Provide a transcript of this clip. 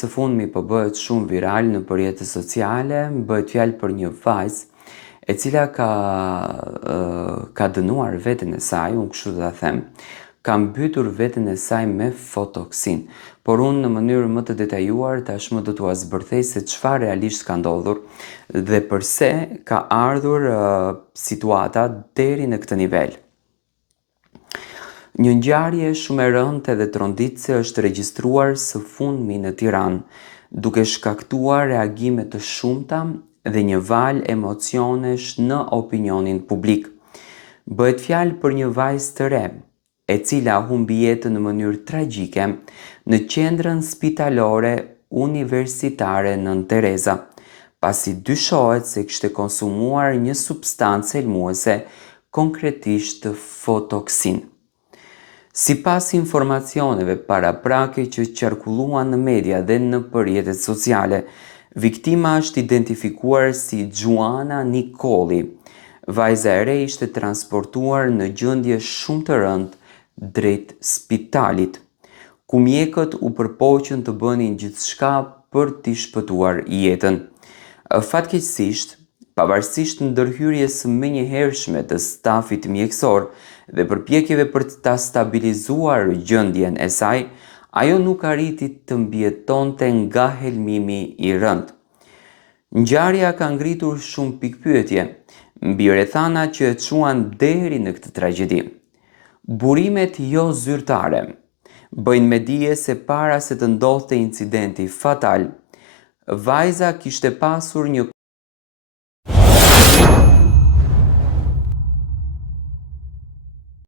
Së fundmi po bëhet shumë viral në rrjetet sociale, bëhet fjalë për një vajzë e cila ka dënuar veten e saj, unë kështu do ta them, ka mbytur veten e saj me fotoksin. Por unë në mënyrë më të detajuar tashmë do t'ua zbërthej se çfarë realisht ka ndodhur dhe pse ka ardhur situata deri në këtë nivel. Një ngjarje shumë e rëndë dhe tronditëse është regjistruar së fundmi në Tiranë, duke shkaktuar reagime të shumta dhe një val emocionesh në opinionin publik. Bëhet fjalë për një vajzë të re, e cila humbi jetën në mënyrë tragjike në qendrën spitalore universitare Nën Tereza, pasi dyshohet se kishte konsumuar një substancë helmuese, konkretisht fotoksin. Sipas informacioneve paraprake që qarkulluan në media dhe në rrjetet sociale, viktima është identifikuar si Gjuana Nikoli. Vajza e re ishte transportuar në gjendje shumë të rëndë drejt spitalit, ku mjekët u përpoqën të bënin gjithçka për t'i shpëtuar jetën. Fatkeqësisht, pavarësisht ndërhyrjes së menjëhershme të stafit mjekësor dhe përpjekjeve për ta stabilizuar gjendjen e saj, ajo nuk arriti të mbijetonte nga helmimi i rënd. Ngjarja ka ngritur shumë pikpyetje mbi rrethana që e çuan deri në këtë tragjedi. Burimet jo zyrtare bëjnë me dije se para se të ndodhte incidenti fatal, vajza kishte pasur një